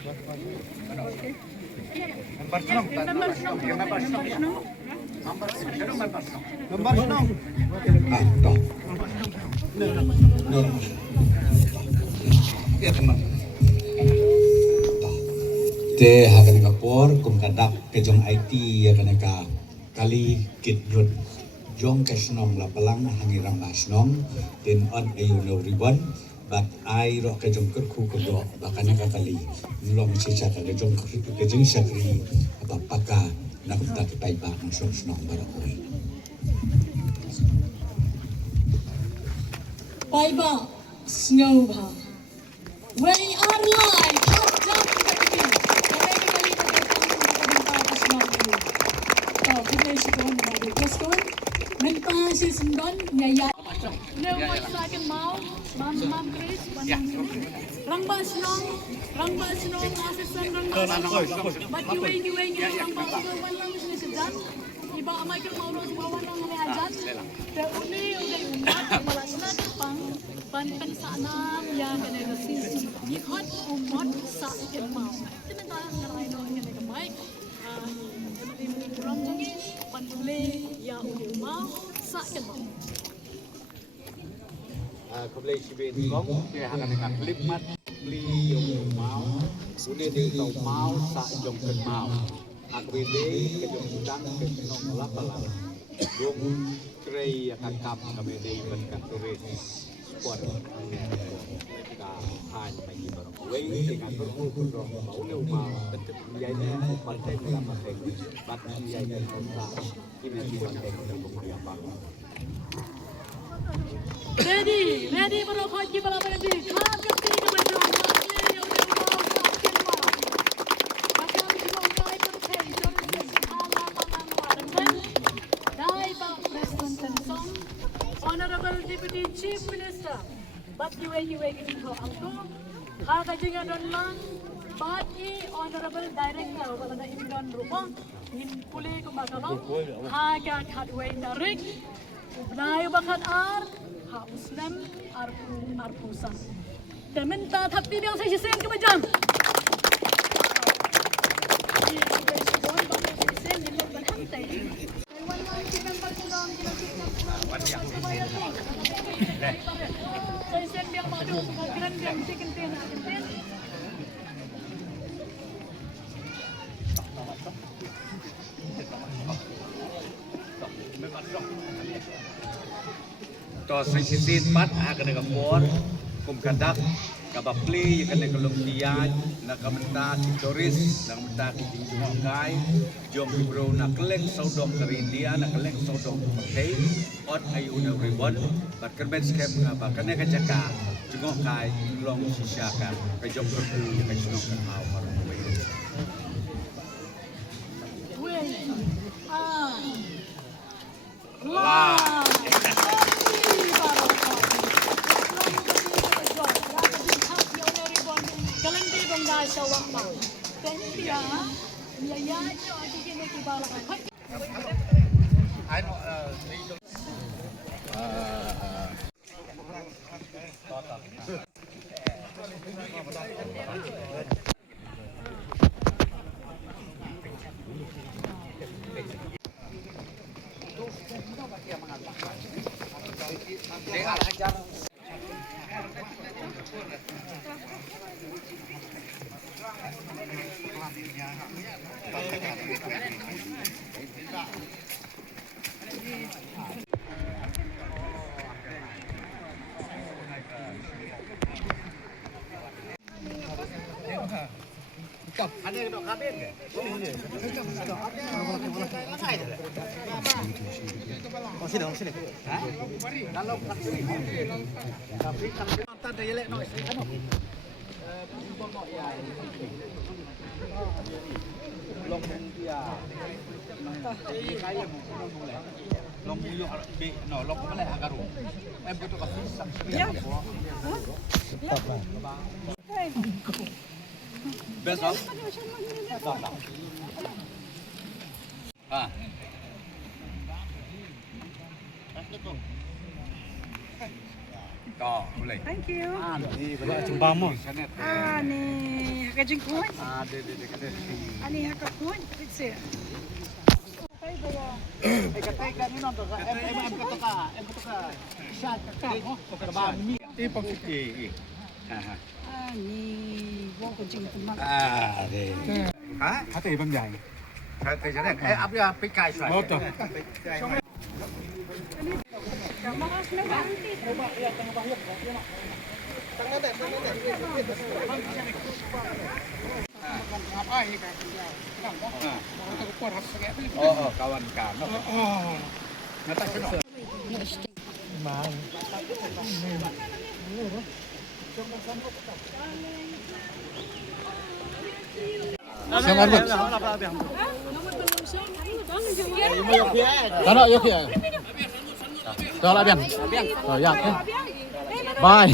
Te hakan kapor kum kadak ke jong IT ya kanaka kali kit rut jong kesnong la palang hangiram asnong tin on ayu no ribbon but I ro ke jong kerku ko do bakanaka kali long chicha ka ke jong sakri apa paka na kumta ke pai ba ng snong barakoi pai ba snow ba we are live. Mentasi sendon nyaya. Lewat sakin mau, mam Chris, rang basnong, asisten rang basnong. Bati wei rang basnong walang sini sedan. Iba amai kel mau roz bawan rang ne ajan. Te uni udah umat malasna pang pan sana ya kene rasis. Ikot umot sa ken mau. Kita ngarai no kene kemai. Kurang jangi panule ya udah mau sa ken mau. Kembali sibin kong ke hakan dengan klimat beli yang mau une di tau mau sa jong ken mau akwede ke jong sedang ke nong lapala dong krei akan kap kabede berkat turis sport ka han bagi baru wei dengan berkumpul dong mau le mau yaitu partai dalam partai bat yaitu kota ini di partai dalam apa Ready para khaji para ready. Khas kasi ke betul. Yang udah mau sakit mau. Maka kita mulai berpen. Ala panang wareng. Dai Pak Presiden Tensong, Honorable Deputy Chief Minister. Bat UAE kita angko. Kha jinga don lang. Bat Honorable Director pada Imran Rupa. Min pulih ke Makalong. Kha khatway direct. Ubnai bakat ha Muslim arpusan. Dan minta tapi biang saya sen ke macam. Saya sen biang madu, kalian biang tikin. to sensitin pat akan dengan bor kum kadak kabapli akan dengan lumpian nak kamenta turis nak kamenta kijinjung kai jom bro nak kelek saudom dari India nak kelek saudom pakai on ayu na ribon bat kerben skep apa kena kajaka jungok kai long sisyakan ke jom kerbu ke sunok mau baru ada yang dok kabin ke? Oh sini. Hah? Kalau sini. Tapi kalau nonton dia lek nok sini kan. Bumbong nok ya. Long dia. Kaya mo mulai. Long bio be no long mulai agaru. Betul ka bisa. Ya. Besok. Ah. Ko, boleh. Thank you. Ni boleh cuba mo. Ani hakajing kun. Ada kada. Ani hakakun. Pitse. Kata ni nonton ka. Em kata ka. Shot ka mo. Ka mi. Pang sikit. Ani wong ko jing teman. Deh. Ha? Hati bang jai. Hati jadi. Apa ya pikai sai. Betul. Oh, kawan kan. Oh. Nata kena. Jangan buat. Taruh yuk ya. Taruh biang. Oh ya. Bye.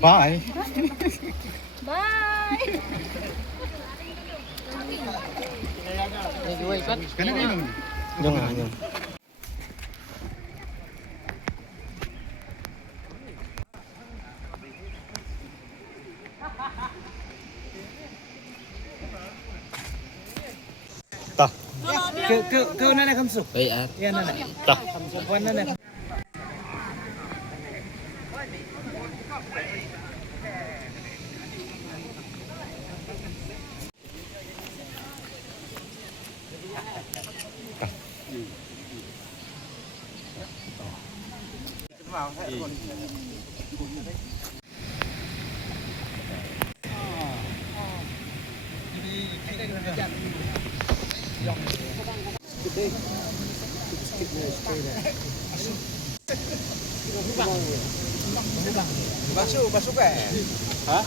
Bye. Jangan. Ke nana kamsu. Baik. Ya nana. Tah. Wan nana. Masuk kan? Hah?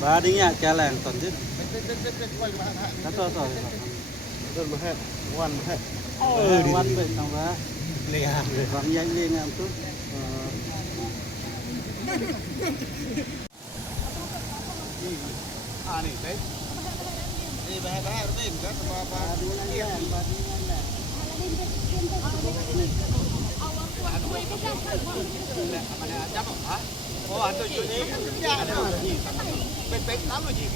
Badingnya jalan tonjit. Atau. Betul mahat. Wan mahat. Wan baik tambah. Lihat. Bang yang ni ngam tu. Ni, baik. Ni bahaya Robin kan apa-apa. Oh, ada ni. Ya, ada. Baik lama je.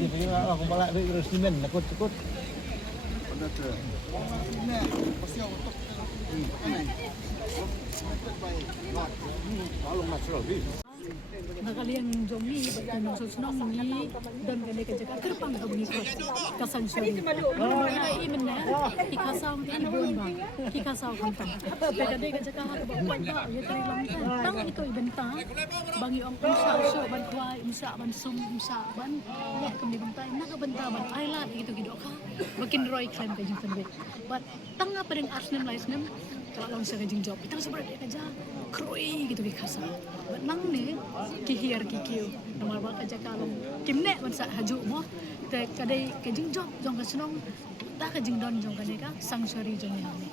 Dia pergi aku balak duit terus simen takut. Nakalian jomi berkenaan senang ni dan kali kerja kerpang kami kasan syari. Ini mana ikasau ini bomba, ikasau kantang. Kali kerja kahar bawa tak ya teri langkan. Tang itu ibentang bangi orang usah ban kuai usah ban sum usah ban ya kami bentai nak bentar ban ailat gitu gitu kah. Makin roy klaim kerja sendiri. But tang apa dengan Arsenal Leicester kalau lawan saya kerja job kita sebenarnya kerja kroi gitu di kasar. But nang ni kihir kikiu nomor ba kerja kalau kimne ban sa haju mo te kadai kerja job jong ka senong ta kerja don jong ka ne ka sanctuary jong ni ha ni.